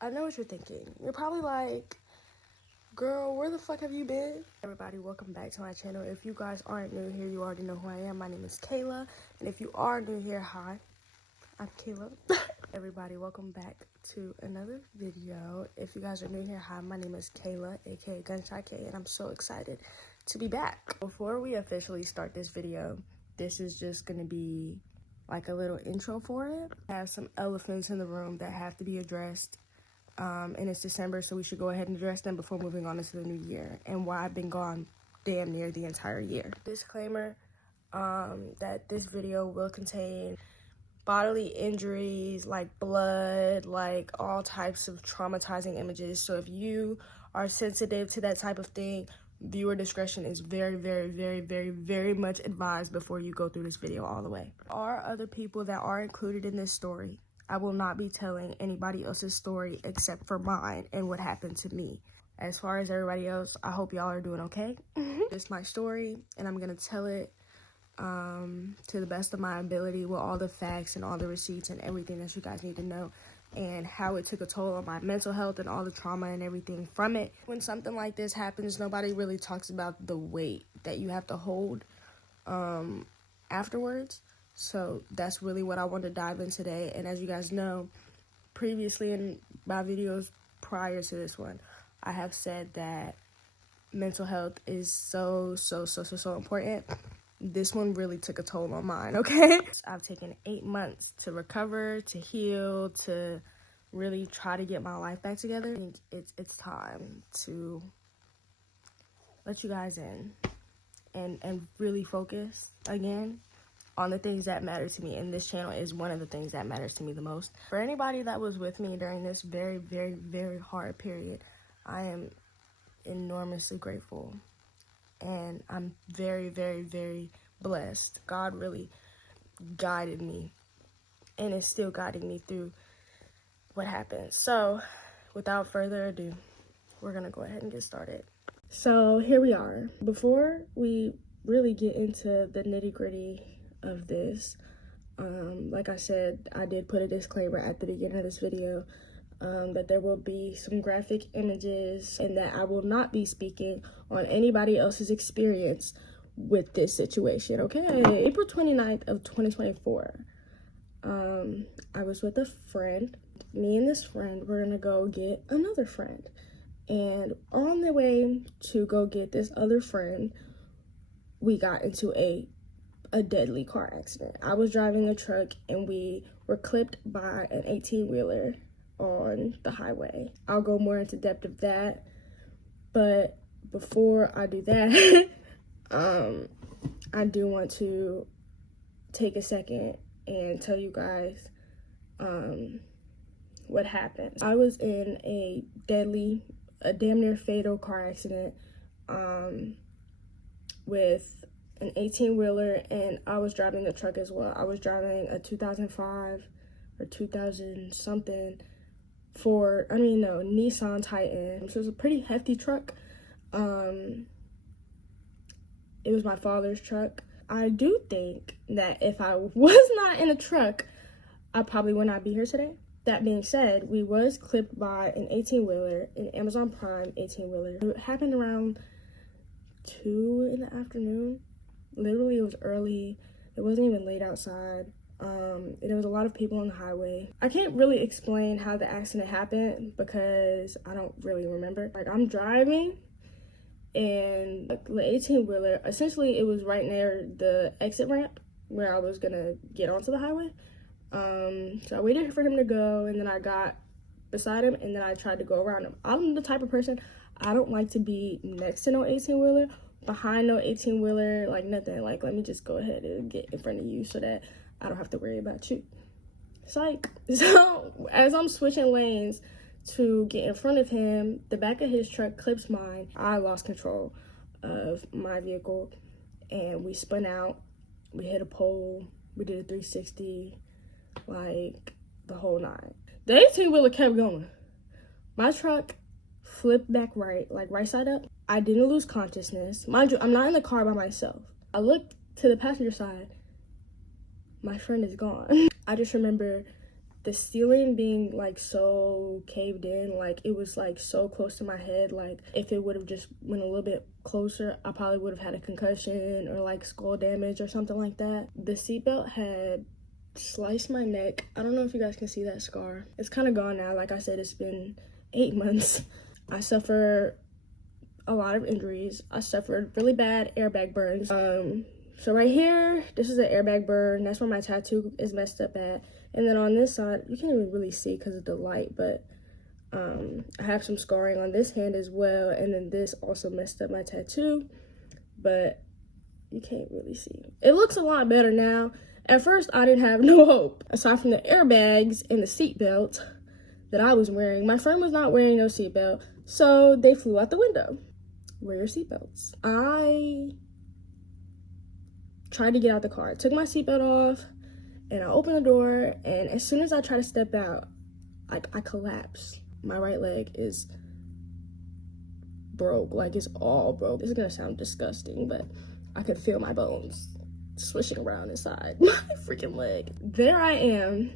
I know what you're thinking. You're probably like, girl, where the fuck have you been? Everybody, welcome back to my channel. If you guys aren't new here, you already know who I am. My name is Kayla. And if you are new here, hi, I'm Kayla. Everybody, welcome back to another video. If you guys are new here, hi, my name is Kayla, aka Gunshot K, and I'm so excited to be back. Before we officially start this video, this is just gonna be like a little intro for it. I have some elephants in the room that have to be addressed. And it's December, so we should go ahead and address them before moving on into the new year, and why I've been gone damn near the entire year. Disclaimer, that this video will contain bodily injuries, like blood, like all types of traumatizing images. So if you are sensitive to that type of thing, viewer discretion is very, very, very, very, very much advised before you go through this video all the way. There are other people that are included in this story. I will not be telling anybody else's story except for mine and what happened to me. As far as everybody else, I hope y'all are doing okay. It's my story, and I'm gonna tell it to the best of my ability with all the facts and all the receipts and everything that you guys need to know, and how it took a toll on my mental health and all the trauma and everything from it. When something like this happens, nobody really talks about the weight that you have to hold afterwards. So that's really what I want to dive in today. And as you guys know, previously in my videos prior to this one, I have said that mental health is so important. This one really took a toll on mine, okay? I've taken 8 months to recover, to heal, to really try to get my life back together. I think it's time to let you guys in and really focus again on the things that matter to me, and this channel is one of the things that matters to me the most. For anybody that was with me during this very, very, very hard period, I am enormously grateful, and I'm very, very, very blessed. God really guided me and is still guiding me through what happened. So without further ado, we're gonna go ahead and get started. So here we are. Before we really get into the nitty-gritty of this, like I said, I did put a disclaimer at the beginning of this video that there will be some graphic images and that I will not be speaking on anybody else's experience with this situation, okay? April 29th of 2024, I was with a friend. Me and this friend were gonna go get another friend, and on the way to go get this other friend, we got into a deadly car accident. I was driving a truck and we were clipped by an 18-wheeler on the highway. I'll go more into depth of that, but before I do that, I do want to take a second and tell you guys what happened. I was in a damn near fatal car accident with an 18-wheeler, and I was driving the truck as well. I was driving a 2005 or 2000 something Nissan Titan. So it was a pretty hefty truck. It was my father's truck. I do think that if I was not in a truck, I probably would not be here today. That being said, we was clipped by an 18-wheeler, an Amazon Prime 18-wheeler. It happened around 2 in the afternoon. Literally, it was early. It wasn't even late outside. There was a lot of people on the highway. I can't really explain how the accident happened because I don't really remember. Like, I'm driving, and the 18-wheeler, essentially, it was right near the exit ramp where I was gonna get onto the highway. So I waited for him to go, and then I got beside him, and then I tried to go around him. I'm the type of person, I don't like to be next to no 18-wheeler, behind no 18-wheeler, like nothing. Like, let me just go ahead and get in front of you so that I don't have to worry about you. Psych. So as I'm switching lanes to get in front of him, the back of his truck clips mine. I lost control of my vehicle, and we spun out. We hit a pole. We did a 360, like the whole nine. The 18-wheeler kept going. My truck flipped back right, like right side up. I didn't lose consciousness. Mind you, I'm not in the car by myself. I looked to the passenger side. My friend is gone. I just remember the ceiling being like so caved in, like it was like so close to my head. Like if it would have just went a little bit closer, I probably would have had a concussion or like skull damage or something like that. The seatbelt had sliced my neck. I don't know if you guys can see that scar. It's kind of gone now. Like I said, it's been 8 months. I suffer a lot of injuries. I suffered really bad airbag burns. So right here, this is an airbag burn. That's where my tattoo is messed up at. And then on this side, you can't even really see because of the light, but I have some scarring on this hand as well. And then this also messed up my tattoo, but you can't really see. It looks a lot better now. At first, I didn't have no hope. Aside from the airbags and the seatbelt that I was wearing, my friend was not wearing no seatbelt, so they flew out the window. Wear your seatbelts. I tried to get out the car. I took my seatbelt off, and I opened the door, and as soon as I try to step out, I collapse. My right leg is broke, like it's all broke. This is gonna sound disgusting, but I could feel my bones swishing around inside my freaking leg. There I am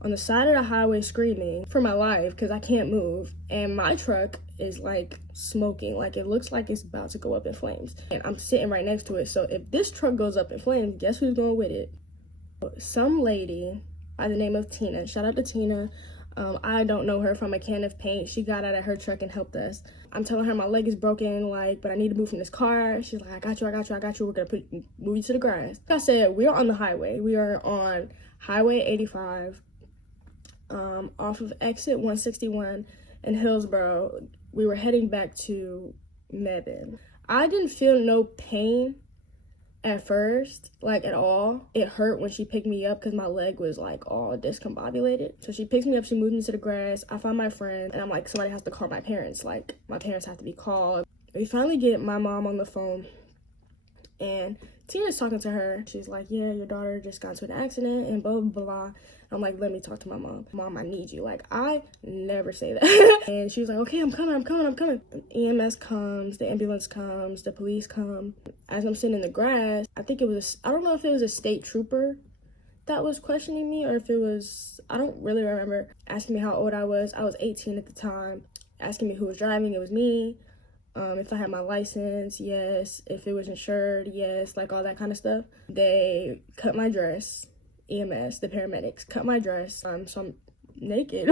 on the side of the highway screaming for my life because I can't move, and my truck is like smoking, like it looks like it's about to go up in flames, and I'm sitting right next to it. So if this truck goes up in flames, guess who's going with it? Some lady by the name of Tina. Shout out to Tina. I don't know her from a can of paint. She got out of her truck and helped us. I'm telling her my leg is broken, like, but I need to move from this car. She's like, I got you. We're gonna move you to the grass. Like I said, we are on the highway. We are on Highway 85, off of exit 161 in Hillsboro. We were heading back to Mebane. I didn't feel no pain at first, like at all. It hurt when she picked me up because my leg was like all discombobulated. So she picks me up, she moves me to the grass. I find my friend, and I'm like, somebody has to call my parents. Like, my parents have to be called. We finally get my mom on the phone, and Tina's talking to her. She's like, yeah, your daughter just got into an accident and blah, blah, blah. I'm like, let me talk to my mom. Mom, I need you. Like, I never say that. And she was like, okay, I'm coming. EMS comes, the ambulance comes, the police come. As I'm sitting in the grass, I think it was, I don't know if it was a state trooper that was questioning me or if it was, I don't really remember, asking me how old I was. I was 18 at the time. Asking me who was driving, it was me. If I had my license, yes. If it was insured, yes. Like all that kind of stuff. They cut my dress. EMS, the paramedics, cut my dress. So I'm naked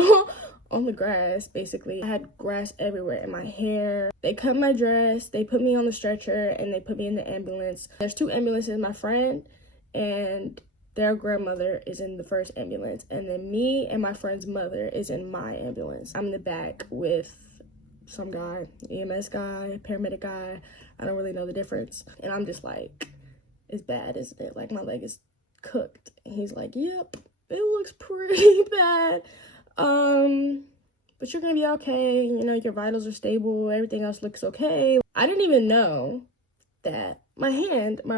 on the grass, basically. I had grass everywhere in my hair. They cut my dress, they put me on the stretcher, and they put me in the ambulance. There's 2 ambulances. My friend and their grandmother is in the first ambulance, and then me and my friend's mother is in my ambulance. I'm in the back with some guy, EMS guy, paramedic guy. I don't really know the difference. And I'm just like, it's bad, isn't it? Like, my leg is cooked. And he's like, yep, it looks pretty bad. But you're gonna be okay. You know, your vitals are stable. Everything else looks okay. I didn't even know that my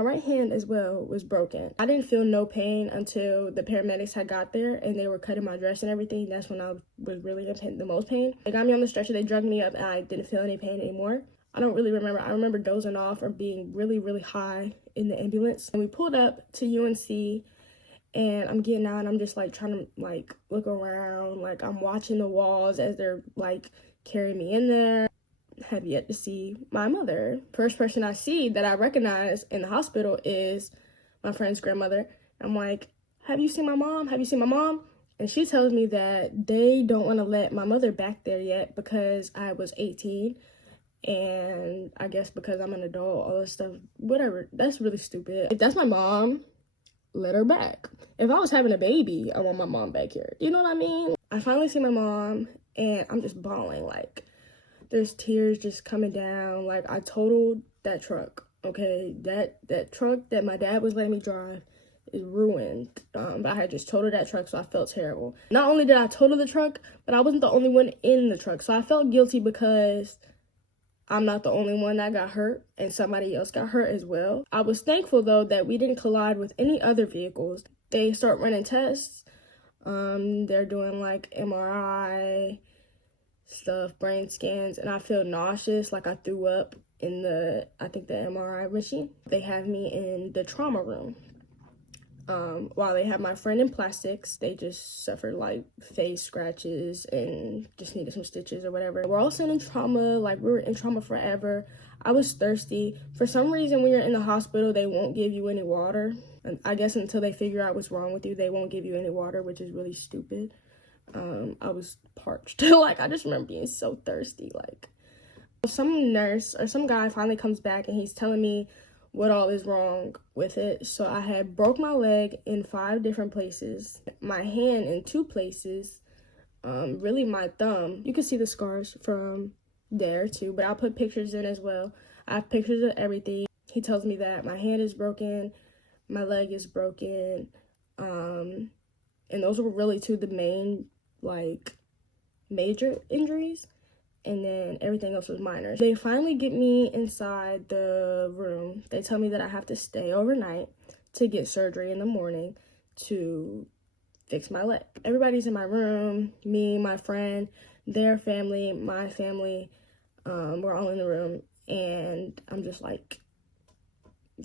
right hand as well was broken. I didn't feel no pain until the paramedics had got there and they were cutting my dress and everything. That's when I was really in the most pain. They got me on the stretcher, they drugged me up, and I didn't feel any pain anymore. I don't really remember. I remember dozing off or being really, really high in the ambulance. And we pulled up to UNC, and I'm getting out, and I'm just like trying to like look around. Like, I'm watching the walls as they're like carrying me in there. Have yet to see my mother. First person I see that I recognize in the hospital is my friend's grandmother. I'm like, have you seen my mom? Have you seen my mom? And she tells me that they don't want to let my mother back there yet because I was 18. And I guess because I'm an adult, all this stuff, whatever. That's really stupid. If that's my mom, let her back. If I was having a baby, I want my mom back here. You know what I mean? I finally see my mom, and I'm just bawling. Like, there's tears just coming down. Like, I totaled that truck, okay? That truck that my dad was letting me drive is ruined. But I had just totaled that truck, so I felt terrible. Not only did I total the truck, but I wasn't the only one in the truck. So I felt guilty because I'm not the only one that got hurt, and somebody else got hurt as well. I was thankful, though, that we didn't collide with any other vehicles. They start running tests. They're doing, like, MRI stuff, brain scans, and I feel nauseous, like I threw up in the MRI machine. They have me in the trauma room. While they had my friend in plastics, they just suffered like face scratches and just needed some stitches or whatever. We're all sitting in trauma, like we were in trauma forever. I was thirsty. For some reason, when you're in the hospital, they won't give you any water. And I guess until they figure out what's wrong with you, they won't give you any water, which is really stupid. I was parched. Like, I just remember being so thirsty. Like, some nurse or some guy finally comes back and he's telling me what all is wrong with it. So I had broke my leg in 5 different places, my hand in 2 places, really my thumb. You can see the scars from there too, but I'll put pictures in as well. I have pictures of everything. He tells me that my hand is broken, my leg is broken, and those were really 2 of the main, like, major injuries. And then everything else was minor. They finally get me inside the room. They tell me that I have to stay overnight to get surgery in the morning to fix my leg. Everybody's in my room, me, my friend, their family, my family. We're all in the room, and I'm just like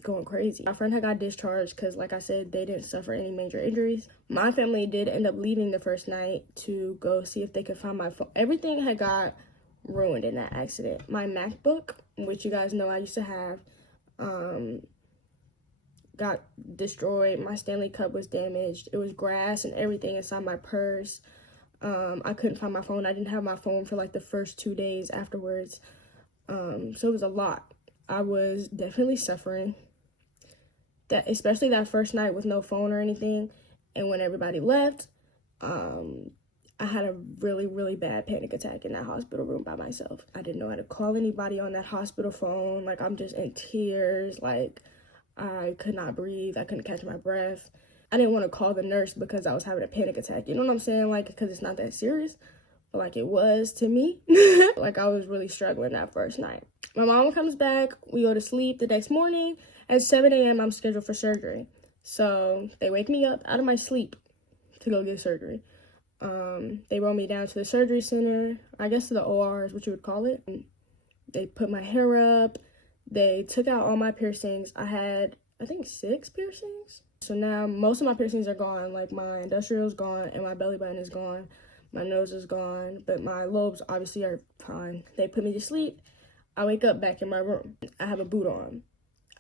going crazy. My friend had got discharged because, like I said, they didn't suffer any major injuries. My family did end up leaving the first night to go see if they could find my phone. Everything had got ruined in that accident. My MacBook, which you guys know I used to have, got destroyed. My Stanley Cup was damaged. It was grass and everything inside my purse. I couldn't find my phone. I didn't have my phone for like the first 2 days afterwards. So it was a lot. I was definitely suffering. That, especially that first night with no phone or anything. And when everybody left, I had a really, really bad panic attack in that hospital room by myself. I didn't know how to call anybody on that hospital phone. Like, I'm just in tears. Like, I could not breathe. I couldn't catch my breath. I didn't want to call the nurse because I was having a panic attack. You know what I'm saying? Like, because it's not that serious. But, like, it was to me. Like, I was really struggling that first night. My mom comes back. We go to sleep. The next morning at 7 a.m., I'm scheduled for surgery. So they wake me up out of my sleep to go get surgery. They rolled me down to the surgery center, I guess to the OR is what you would call it. They put my hair up. They took out all my piercings. I had, I think, 6 piercings. So now most of my piercings are gone. Like, my industrial is gone and my belly button is gone. My nose is gone, but my lobes obviously are fine. They put me to sleep. I wake up back in my room. I have a boot on.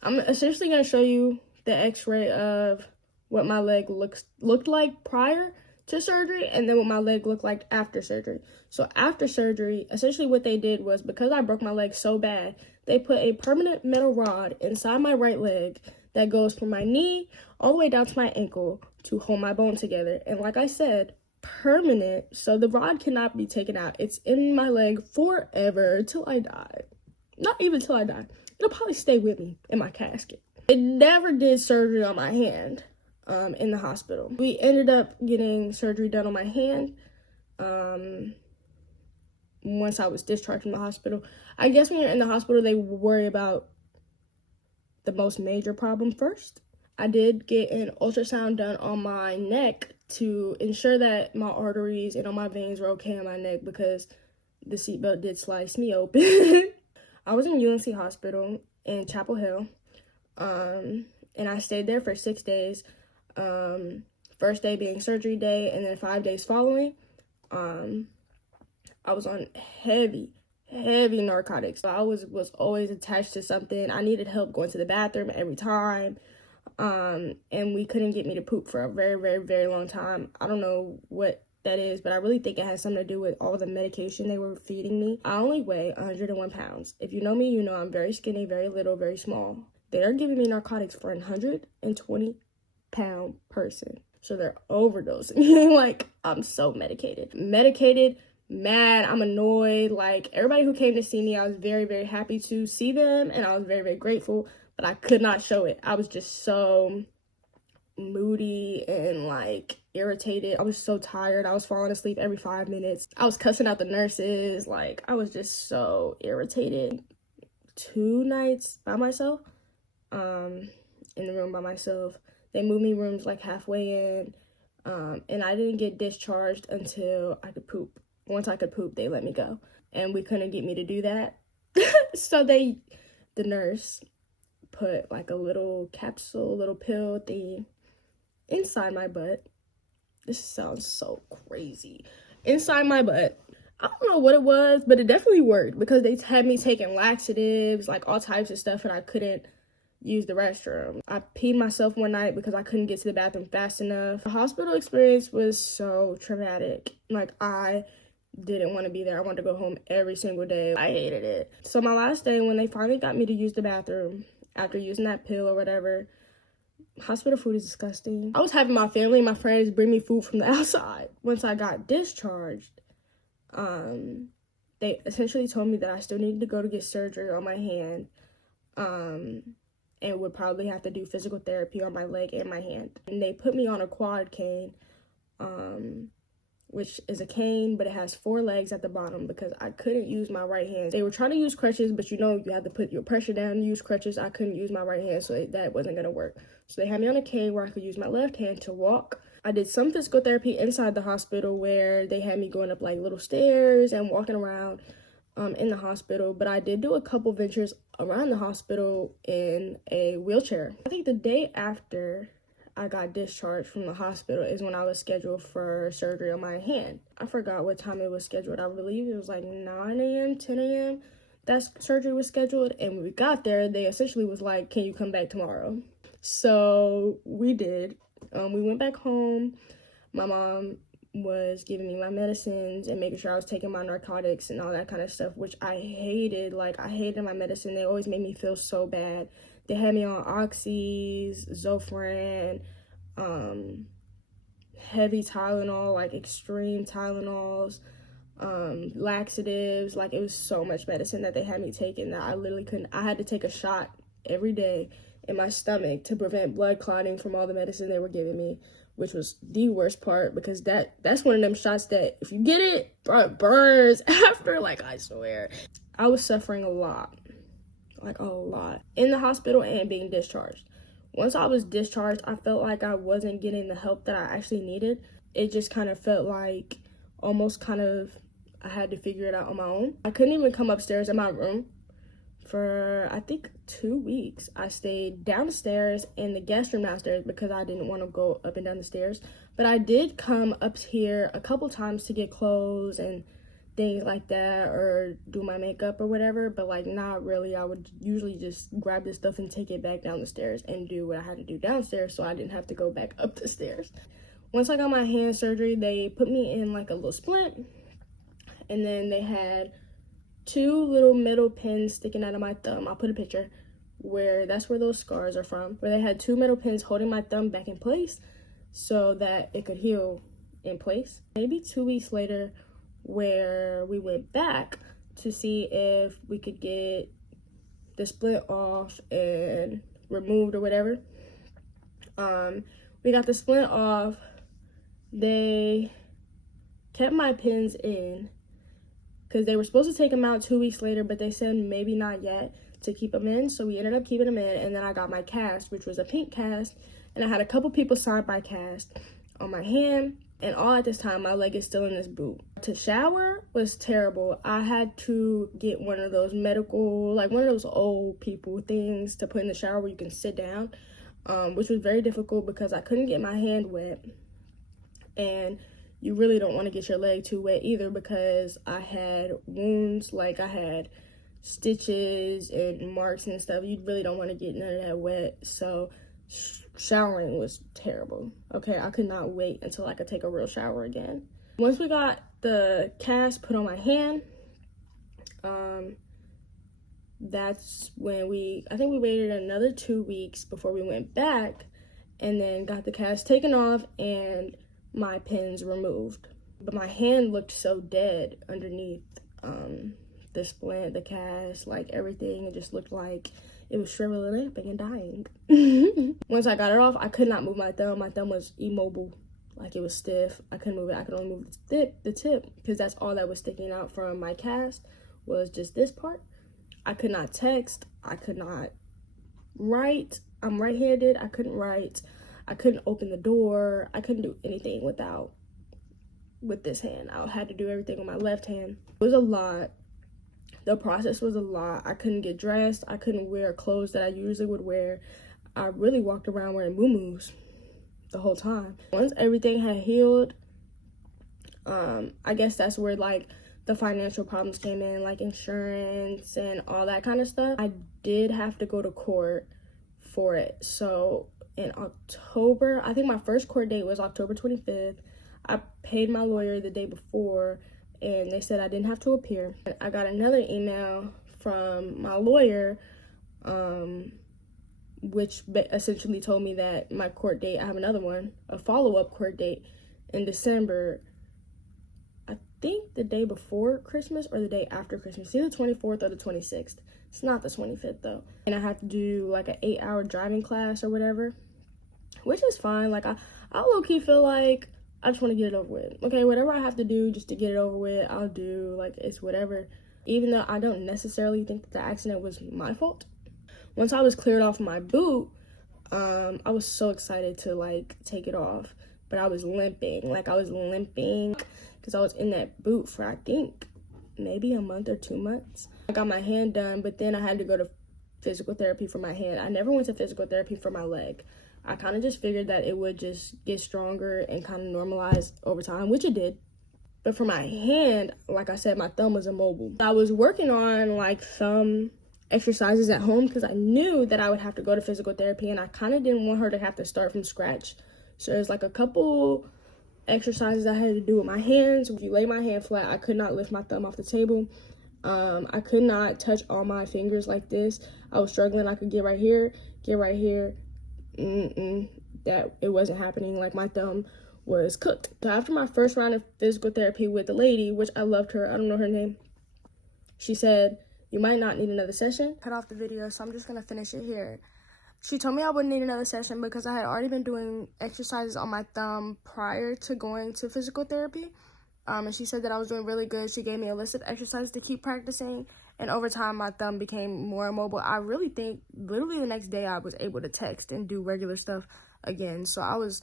I'm essentially going to show you the x-ray of what my leg looked like prior to surgery and then what my leg looked like after surgery. So after surgery, essentially what they did was, because I broke my leg so bad, they put a permanent metal rod inside my right leg that goes from my knee all the way down to my ankle to hold my bone together. And like I said, permanent, so the rod cannot be taken out. It's in my leg forever till I die. Not even till I die. It'll probably stay with me in my casket. They never did surgery on my hand. In the hospital. We ended up getting surgery done on my hand once I was discharged from the hospital. I guess when you're in the hospital, they worry about the most major problem first. I did get an ultrasound done on my neck to ensure that my arteries and all my veins were okay on my neck because the seatbelt did slice me open. I was in UNC Hospital in Chapel Hill, and I stayed there for 6 days. First day being surgery day, and then 5 days following, I was on heavy narcotics. So I was always attached to something. I needed help going to the bathroom every time, and we couldn't get me to poop for a very, very, very long time. I don't know what that is, but I really think it has something to do with all the medication they were feeding me. I only weigh 101 pounds. If you know me, you know I'm very skinny, very little, very small. They are giving me narcotics for a 120-pound person. So they're overdosing me. Like, I'm so medicated, mad, I'm annoyed. Like, everybody who came to see me, I was very, very happy to see them, and I was very, very grateful, but I could not show it. I was just so moody and like irritated. I was so tired. I was falling asleep every 5 minutes. I was cussing out the nurses. Like, I was just so irritated. 2 nights by myself, in the room by myself. They moved me rooms like halfway in, and I didn't get discharged until I could poop. Once I could poop, they let me go, and we couldn't get me to do that. So the nurse put like a little capsule, little pill thing inside my butt. This sounds so crazy. Inside my butt. I don't know what it was, but it definitely worked because they had me taking laxatives, like all types of stuff, and I couldn't use the restroom. I peed myself one night because I couldn't get to the bathroom fast enough. The hospital experience was so traumatic. Like, I didn't want to be there. I wanted to go home every single day. I hated it. So my last day, when they finally got me to use the bathroom after using that pill or whatever, hospital food is disgusting. I was having my family and my friends bring me food from the outside. Once I got discharged, they essentially told me that I still needed to go to get surgery on my hand, and would probably have to do physical therapy on my leg and my hand. And they put me on a quad cane, which is a cane, but it has 4 legs at the bottom because I couldn't use my right hand. They were trying to use crutches, but you know, you have to put your pressure down and use crutches. I couldn't use my right hand, so that wasn't gonna work. So they had me on a cane where I could use my left hand to walk. I did some physical therapy inside the hospital where they had me going up like little stairs and walking around in the hospital, but I did do a couple ventures around the hospital in a wheelchair. I think the day after I got discharged from the hospital is when I was scheduled for surgery on my hand. I forgot what time it was scheduled. I believe it was like 9 a.m., 10 a.m. that surgery was scheduled, and when we got there, they essentially was like, can you come back tomorrow? So we did. We went back home. My mom was giving me my medicines and making sure I was taking my narcotics and all that kind of stuff, which I hated. Like, I hated my medicine. They always made me feel so bad. They had me on Oxys, Zofran, heavy Tylenol, like extreme Tylenols, laxatives. Like, it was so much medicine that they had me taking that I literally couldn't. I had to take a shot every day in my stomach to prevent blood clotting from all the medicine they were giving me, which was the worst part because that's one of them shots that if you get it, bro, it burns after. Like, I swear. I was suffering a lot, like a lot, in the hospital and being discharged. Once I was discharged, I felt like I wasn't getting the help that I actually needed. It just kind of felt like almost kind of I had to figure it out on my own. I couldn't even come upstairs in my room for I think 2 weeks. I stayed downstairs in the guest room downstairs because I didn't want to go up and down the stairs. But I did come up here a couple times to get clothes and things like that, or do my makeup or whatever, but like not really. I would usually just grab this stuff and take it back down the stairs and do what I had to do downstairs so I didn't have to go back up the stairs. Once I got my hand surgery, they put me in like a little splint, and then they had 2 little metal pins sticking out of my thumb. I'll put a picture where that's where those scars are from, where they had 2 metal pins holding my thumb back in place so that it could heal in place. Maybe 2 weeks later, where we went back to see if we could get the splint off and removed or whatever. We got the splint off. They kept my pins in because they were supposed to take them out 2 weeks later, but they said maybe not yet to keep them in. So we ended up keeping them in, and then I got my cast, which was a pink cast, and I had a couple people sign my cast on my hand. And all at this time, my leg is still in this boot. To shower was terrible. I had to get one of those medical, like one of those old people things to put in the shower where you can sit down, which was very difficult because I couldn't get my hand wet. And you really don't want to get your leg too wet either because I had wounds, like I had stitches and marks and stuff. You really don't want to get none of that wet. So showering was terrible. Okay, I could not wait until I could take a real shower again. Once we got the cast put on my hand, that's when I think we waited another 2 weeks before we went back and then got the cast taken off and my pins removed. But my hand looked so dead underneath the splint, the cast, like everything. It just looked like it was shriveling up and dying. Once I got it off, I could not move my thumb. My thumb was immobile, like it was stiff. I couldn't move it. I could only move the tip, because that's all that was sticking out from my cast was just this part. I could not text. I could not write. I'm right-handed. I couldn't write. I couldn't open the door. I couldn't do anything with this hand. I had to do everything with my left hand. It was a lot. The process was a lot. I couldn't get dressed. I couldn't wear clothes that I usually would wear. I really walked around wearing muumuus. the whole time. Once everything had healed, I guess that's where like the financial problems came in, like insurance and all that kind of stuff. I did have to go to court for it. So in October, I think my first court date was October 25th. I paid my lawyer the day before and they said I didn't have to appear. I got another email from my lawyer, which essentially told me that my court date, I have another one, a follow-up court date in December. I think the day before Christmas or the day after Christmas, either the 24th or the 26th. It's not the 25th though. And I have to do like an 8-hour driving class or whatever, which is fine. Like I low-key feel like I just want to get it over with. Okay, whatever I have to do just to get it over with, I'll do. Like, it's whatever. Even though I don't necessarily think that the accident was my fault. Once I was cleared off my boot, I was so excited to like take it off. But I was limping. Like, I was limping because I was in that boot for, I think, maybe a month or 2 months. I got my hand done, but then I had to go to physical therapy for my hand. I never went to physical therapy for my leg. I kind of just figured that it would just get stronger and kind of normalize over time, which it did. But for my hand, like I said, my thumb was immobile. I was working on like thumb exercises at home because I knew that I would have to go to physical therapy and I kind of didn't want her to have to start from scratch. So there's like a couple exercises I had to do with my hands. If you lay my hand flat, I could not lift my thumb off the table. I could not touch all my fingers like this. I was struggling. I could get right here, that it wasn't happening. Like, my thumb was cooked. So after my first round of physical therapy with the lady, which I loved her, I don't know her name, she said, you might not need another session. Cut off the video, so I'm just gonna finish it here. She told me I wouldn't need another session because I had already been doing exercises on my thumb prior to going to physical therapy. And she said that I was doing really good. She gave me a list of exercises to keep practicing. And over time, my thumb became more immobile. I really think literally the next day I was able to text and do regular stuff again. So I was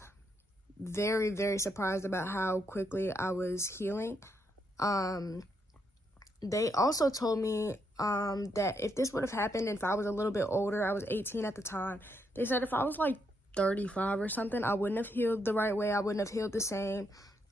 very, very surprised about how quickly I was healing. They also told me that if this would have happened if I was a little bit older, I was 18 at the time. They said if I was like 35 or something, I wouldn't have healed the right way. I wouldn't have healed the same.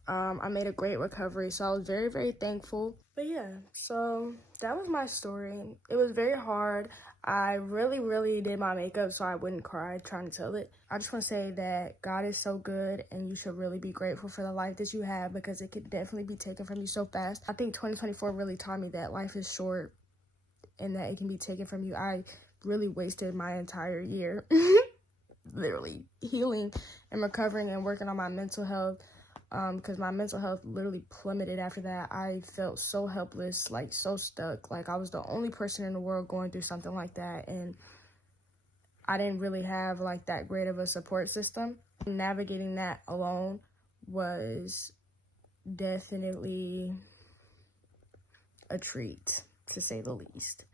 I made a great recovery, so I was very, very thankful. But yeah, so that was my story. It was very hard. I really, really did my makeup so I wouldn't cry trying to tell it. I just want to say that God is so good and you should really be grateful for the life that you have because it could definitely be taken from you so fast. I think 2024 really taught me that life is short and that it can be taken from you. I really wasted my entire year literally healing and recovering and working on my mental health. Because my mental health literally plummeted after that. I felt so helpless, like so stuck. Like I was the only person in the world going through something like that. And I didn't really have like that great of a support system. Navigating that alone was definitely a treat, to say the least.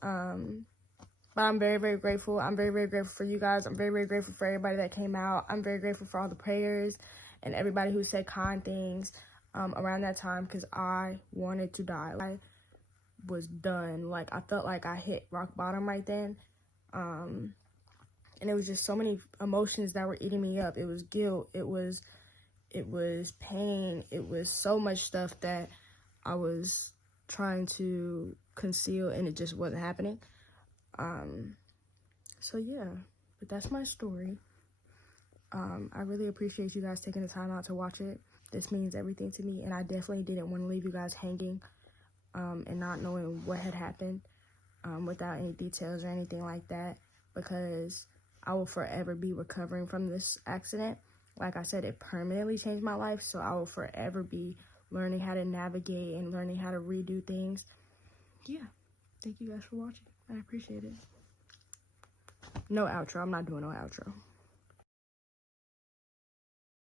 But I'm very, very grateful. I'm very, very grateful for you guys. I'm very, very grateful for everybody that came out. I'm very grateful for all the prayers and everybody who said kind things around that time because I wanted to die. I was done. Like, I felt like I hit rock bottom right then. And it was just so many emotions that were eating me up. It was guilt. It was pain. It was so much stuff that I was trying to conceal and it just wasn't happening. So yeah, but that's my story. I really appreciate you guys taking the time out to watch it. This means everything to me, and I definitely didn't want to leave you guys hanging and not knowing what had happened without any details or anything like that, because I will forever be recovering from this accident. Like I said, it permanently changed my life, so I will forever be learning how to navigate and learning how to redo things. Yeah, thank you guys for watching. I appreciate it. No outro. I'm not doing no outro.